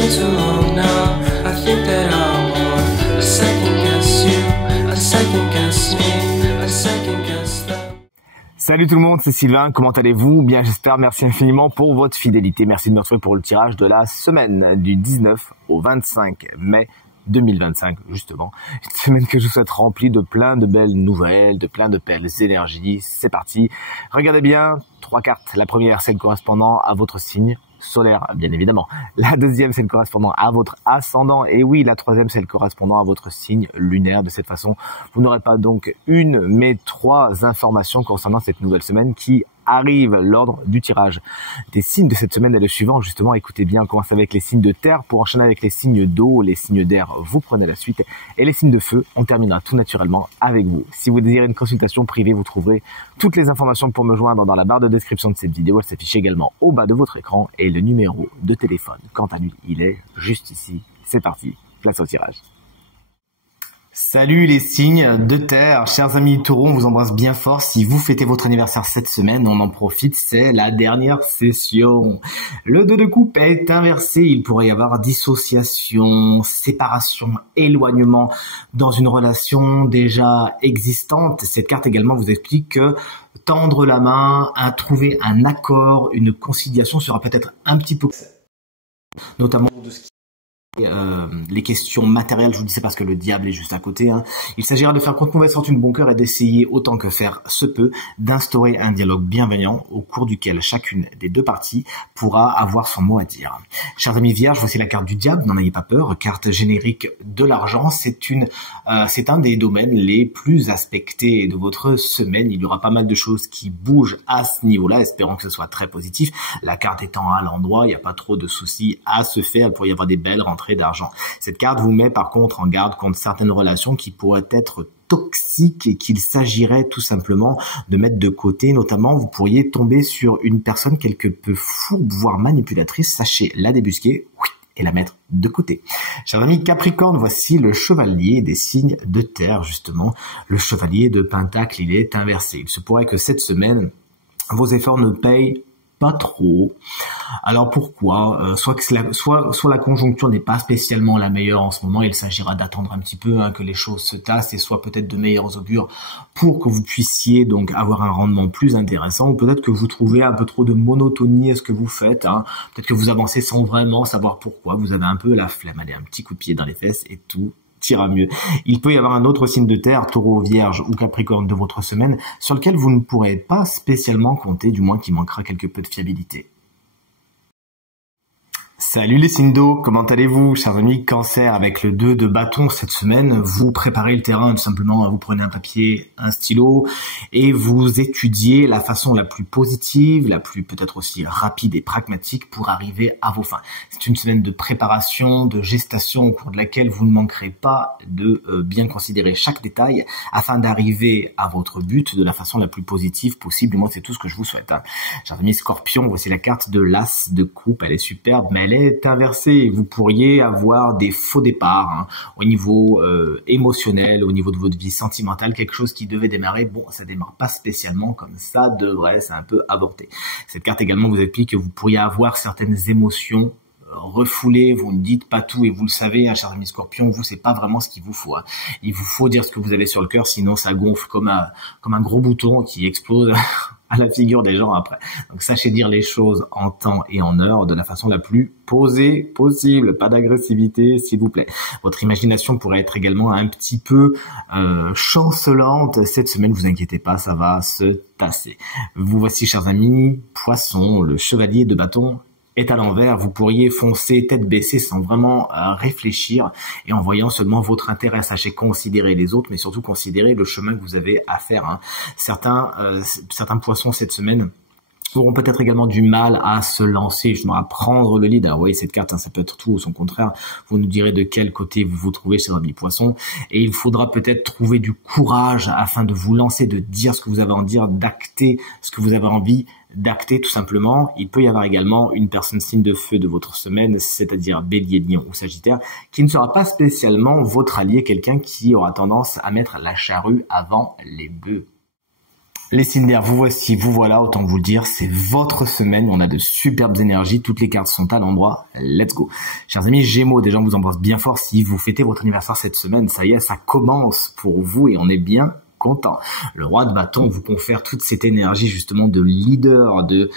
been too long now. I think that I want a second guess you, a second guess me, a second guess them. Salut tout le monde, c'est Sylvain, comment allez-vous? Bien j'espère, merci infiniment pour votre fidélité. Merci de me retrouver pour le tirage de la semaine du 19 au 25 mai 2025, justement. Une semaine que je vous souhaite remplie de plein de belles nouvelles, de plein de belles énergies. C'est parti. Regardez bien, 3 cartes. La première, c'est le correspondant à votre signe solaire, bien évidemment. La deuxième, c'est le correspondant à votre ascendant. Et oui, la troisième, c'est le correspondant à votre signe lunaire. De cette façon, vous n'aurez pas donc une, mais 3 informations concernant cette nouvelle semaine qui arrive. L'ordre du tirage des signes de cette semaine est le suivant. Justement, écoutez bien, on commence avec les signes de terre pour enchaîner avec les signes d'eau, les signes d'air, vous prenez la suite, et les signes de feu, on terminera tout naturellement avec vous. Si vous désirez une consultation privée, vous trouverez toutes les informations pour me joindre dans la barre de description de cette vidéo. Elle s'affiche également au bas de votre écran et le numéro de téléphone, quant à lui, il est juste ici. C'est parti, place au tirage. Salut les signes de terre, chers amis taureaux, on vous embrasse bien fort. Si vous fêtez votre anniversaire cette semaine, on en profite, c'est la dernière session. Le 2 de coupe est inversé, il pourrait y avoir dissociation, séparation, éloignement dans une relation déjà existante. Cette carte également vous explique que tendre la main, à trouver un accord, une conciliation sera peut-être un petit peu, notamment de ce qui les questions matérielles, je vous dis c'est parce que le diable est juste à côté. Il s'agira de faire contre mauvaise fortune bon cœur et d'essayer autant que faire se peut d'instaurer un dialogue bienveillant au cours duquel chacune des deux parties pourra avoir son mot à dire. Chers amis vierges, voici la carte du diable, n'en ayez pas peur, carte générique de l'argent. C'est un des domaines les plus aspectés de votre semaine. Il y aura pas mal de choses qui bougent à ce niveau-là, espérons que ce soit très positif. La carte étant à l'endroit, il n'y a pas trop de soucis à se faire, il pourrait y avoir des belles rentrées d'argent. Cette carte vous met par contre en garde contre certaines relations qui pourraient être toxiques et qu'il s'agirait tout simplement de mettre de côté. Notamment, vous pourriez tomber sur une personne quelque peu fourbe, voire manipulatrice. Sachez la débusquer et la mettre de côté. Chers amis Capricorne, voici le chevalier des signes de terre, justement. Le chevalier de Pentacle, il est inversé. Il se pourrait que cette semaine, vos efforts ne payent pas trop. Alors pourquoi? Soit la conjoncture n'est pas spécialement la meilleure en ce moment, il s'agira d'attendre un petit peu que les choses se tassent et soit peut-être de meilleurs augures pour que vous puissiez donc avoir un rendement plus intéressant, ou peut-être que vous trouvez un peu trop de monotonie à ce que vous faites. Peut-être que vous avancez sans vraiment savoir pourquoi, vous avez un peu la flemme, allez, un petit coup de pied dans les fesses et tout ira mieux. Il peut y avoir un autre signe de terre, taureau, vierge ou capricorne de votre semaine, sur lequel vous ne pourrez pas spécialement compter, du moins qui manquera quelque peu de fiabilité. Salut les signes d'eau, comment allez-vous, chers amis cancer? Avec le 2 de bâton cette semaine, vous préparez le terrain, tout simplement, vous prenez un papier, un stylo et vous étudiez la façon la plus positive, la plus peut-être aussi rapide et pragmatique pour arriver à vos fins. C'est une semaine de préparation, de gestation au cours de laquelle vous ne manquerez pas de bien considérer chaque détail afin d'arriver à votre but de la façon la plus positive possible. Moi, c'est tout ce que je vous souhaite. Chers amis scorpions, voici la carte de l'as de coupe, elle est superbe, mais elle est inversée. Vous pourriez avoir des faux départs au niveau émotionnel, au niveau de votre vie sentimentale, quelque chose qui devait démarrer, bon, ça démarre pas spécialement comme ça devrait, c'est un peu avorté. Cette carte également vous explique que vous pourriez avoir certaines émotions refoulées, vous ne dites pas tout et vous le savez, chers amis scorpions, vous c'est pas vraiment ce qu'il vous faut. Il vous faut dire ce que vous avez sur le cœur, sinon ça gonfle comme un gros bouton qui explose à la figure des gens après. Donc sachez dire les choses en temps et en heure de la façon la plus posée possible, pas d'agressivité s'il vous plaît. Votre imagination pourrait être également un petit peu chancelante cette semaine, vous inquiétez pas, ça va se tasser. Vous voici chers amis poissons, le chevalier de bâton est à l'envers, vous pourriez foncer tête baissée sans vraiment réfléchir et en voyant seulement votre intérêt. Sachez considérer les autres, mais surtout considérer le chemin que vous avez à faire. Certains poissons cette semaine auront peut-être également du mal à se lancer, justement à prendre le lead. Alors vous voyez cette carte, ça peut être tout ou son contraire. Vous nous direz de quel côté vous vous trouvez, chers amis poissons. Et il faudra peut-être trouver du courage afin de vous lancer, de dire ce que vous avez envie de dire, d'acter ce que vous avez envie d'acter tout simplement. Il peut y avoir également une personne signe de feu de votre semaine, c'est-à-dire Bélier, Lion ou Sagittaire, qui ne sera pas spécialement votre allié, quelqu'un qui aura tendance à mettre la charrue avant les bœufs. Les signes d'air, vous voici, vous voilà, autant vous le dire, c'est votre semaine, on a de superbes énergies, toutes les cartes sont à l'endroit, let's go. Chers amis Gémeaux, déjà on vous embrasse bien fort, si vous fêtez votre anniversaire cette semaine, ça y est, ça commence pour vous et on est bien content. Le roi de bâton vous confère toute cette énergie justement de leader, de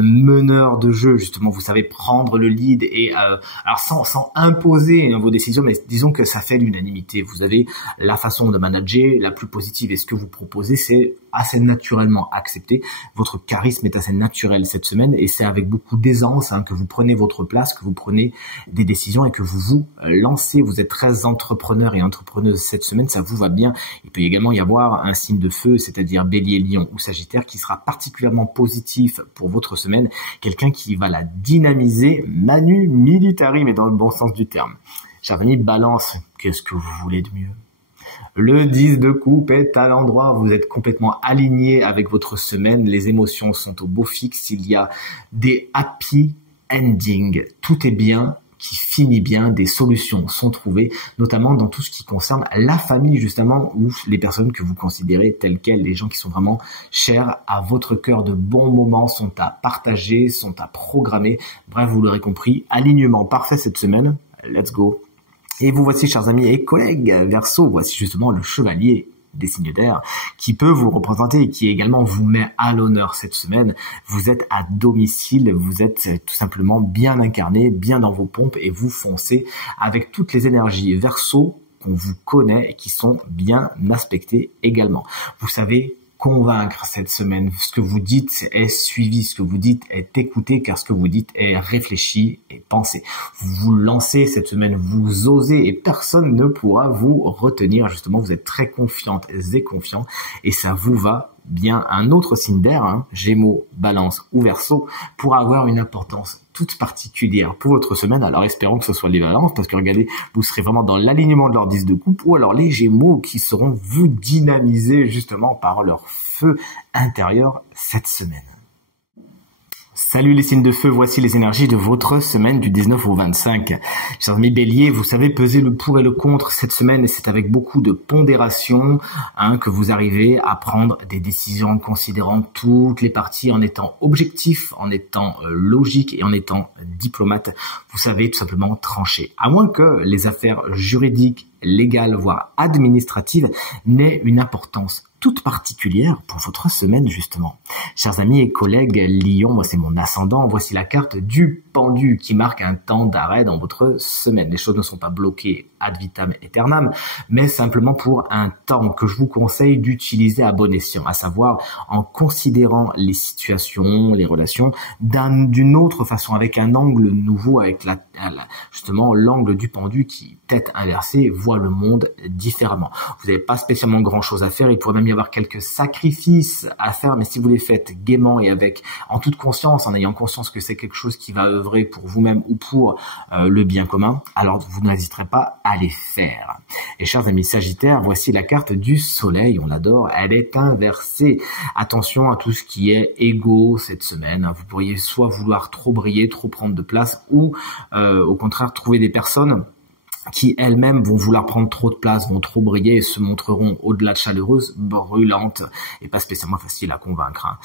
meneur de jeu, justement vous savez prendre le lead et alors sans imposer vos décisions, mais disons que ça fait l'unanimité. Vous avez la façon de manager la plus positive et ce que vous proposez c'est assez naturellement accepté. Votre charisme est assez naturel cette semaine et c'est avec beaucoup d'aisance que vous prenez votre place, que vous prenez des décisions et que vous vous lancez. Vous êtes très entrepreneur et entrepreneuse cette semaine, ça vous va bien. Il peut également y avoir un signe de feu, c'est-à-dire Bélier, Lion ou Sagittaire, qui sera particulièrement positif pour votre semaine. Quelqu'un qui va la dynamiser, manu militari, mais dans le bon sens du terme. Chers amis, Balance, qu'est-ce que vous voulez de mieux? Le 10 de coupe est à l'endroit, vous êtes complètement aligné avec votre semaine, les émotions sont au beau fixe, il y a des happy endings, tout est bien, qui finit bien, des solutions sont trouvées, notamment dans tout ce qui concerne la famille justement, ou les personnes que vous considérez telles quelles, les gens qui sont vraiment chers à votre cœur, de bons moments sont à partager, sont à programmer, bref vous l'aurez compris, alignement parfait cette semaine, let's go. Et vous voici chers amis et collègues Verseau, voici justement le chevalier des signes d'air qui peut vous représenter et qui également vous met à l'honneur cette semaine. Vous êtes à domicile, vous êtes tout simplement bien incarné, bien dans vos pompes et vous foncez avec toutes les énergies Verseau qu'on vous connaît et qui sont bien aspectées également. Vous savez convaincre cette semaine. Ce que vous dites est suivi, ce que vous dites est écouté, car ce que vous dites est réfléchi et pensé. Vous vous lancez cette semaine, vous osez et personne ne pourra vous retenir. Justement, vous êtes très confiante et confiant et ça vous va bien. Un autre signe d'air, Gémeaux, Balance ou Verseau, pourra avoir une importance toute particulière pour votre semaine. Alors espérons que ce soit les Balances, parce que regardez, vous serez vraiment dans l'alignement de leur 10 de coupe, ou alors les Gémeaux qui seront vous dynamisés justement par leur feu intérieur cette semaine. Salut les signes de feu, voici les énergies de votre semaine du 19 au 25. Chers amis Bélier, vous savez peser le pour et le contre cette semaine et c'est avec beaucoup de pondération que vous arrivez à prendre des décisions en considérant toutes les parties, en étant objectif, en étant logique et en étant diplomate. Vous savez tout simplement trancher. À moins que les affaires juridiques, légales, voire administratives n'aient une importance toute particulière pour votre semaine justement. Chers amis et collègues Lion, moi c'est mon ascendant, voici la carte du pendu qui marque un temps d'arrêt dans votre semaine. Les choses ne sont pas bloquées ad vitam aeternam, mais simplement pour un temps que je vous conseille d'utiliser à bon escient, à savoir en considérant les situations, les relations d'une autre façon, avec un angle nouveau, avec justement l'angle du pendu qui, tête inversée, voit le monde différemment. Vous n'avez pas spécialement grand chose à faire, il pourrait même y avoir quelques sacrifices à faire, mais si vous les faites gaiement et en toute conscience, en ayant conscience que c'est quelque chose qui va œuvrer pour vous-même ou pour le bien commun, alors vous n'hésiterez pas à les faire. Et chers amis Sagittaires, voici la carte du soleil, on l'adore, elle est inversée. Attention à tout ce qui est égo cette semaine, vous pourriez soit vouloir trop briller, trop prendre de place, ou au contraire trouver des personnes qui elles-mêmes vont vouloir prendre trop de place, vont trop briller et se montreront au-delà de chaleureuses, brûlantes et pas spécialement faciles à convaincre.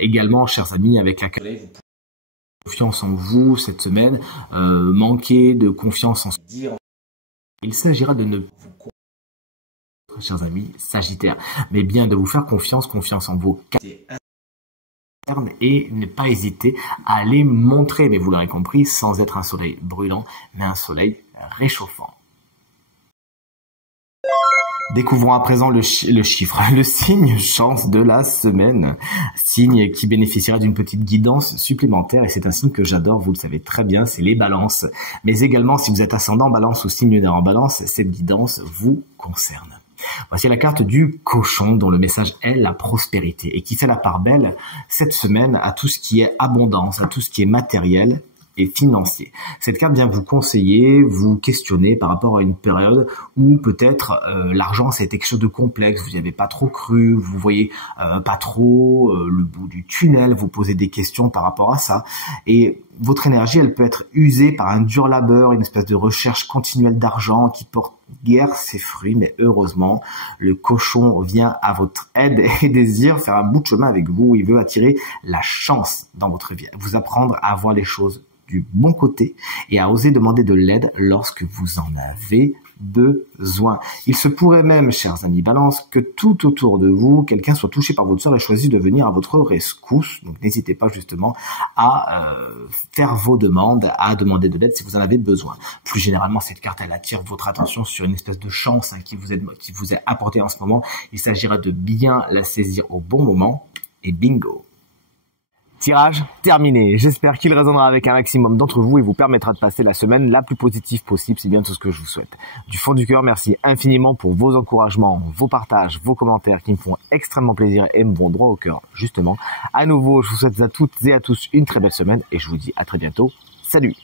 Également, chers amis, avec la confiance en vous cette semaine, manquer de confiance en dire. Il s'agira de ne vous, chers amis Sagittaires, mais bien de vous faire confiance en vos et ne pas hésiter à les montrer, mais vous l'aurez compris, sans être un soleil brûlant, mais un soleil réchauffant. Découvrons à présent le chiffre, le signe chance de la semaine, signe qui bénéficiera d'une petite guidance supplémentaire et c'est un signe que j'adore, vous le savez très bien, c'est les balances. Mais également, si vous êtes ascendant balance ou signe d'air en balance, cette guidance vous concerne. Voici la carte du cochon dont le message est la prospérité et qui fait la part belle cette semaine à tout ce qui est abondance, à tout ce qui est matériel et financier. Cette carte vient vous conseiller, vous questionner par rapport à une période où peut-être l'argent c'était quelque chose de complexe, vous n'y avez pas trop cru, vous voyez pas trop le bout du tunnel, vous posez des questions par rapport à ça, et votre énergie elle peut être usée par un dur labeur, une espèce de recherche continuelle d'argent qui porte guère ses fruits, mais heureusement le cochon vient à votre aide et désire faire un bout de chemin avec vous. Il veut attirer la chance dans votre vie, vous apprendre à voir les choses du bon côté et à oser demander de l'aide lorsque vous en avez besoin. Il se pourrait même, chers amis Balance, que tout autour de vous, quelqu'un soit touché par votre sort et choisisse de venir à votre rescousse. Donc n'hésitez pas justement à faire vos demandes, à demander de l'aide si vous en avez besoin. Plus généralement, cette carte, elle attire votre attention sur une espèce de chance qui vous est apportée en ce moment. Il s'agira de bien la saisir au bon moment et bingo. Tirage terminé. J'espère qu'il résonnera avec un maximum d'entre vous et vous permettra de passer la semaine la plus positive possible. C'est bien tout ce que je vous souhaite. Du fond du cœur, merci infiniment pour vos encouragements, vos partages, vos commentaires qui me font extrêmement plaisir et me vont droit au cœur, justement. À nouveau, je vous souhaite à toutes et à tous une très belle semaine et je vous dis à très bientôt. Salut!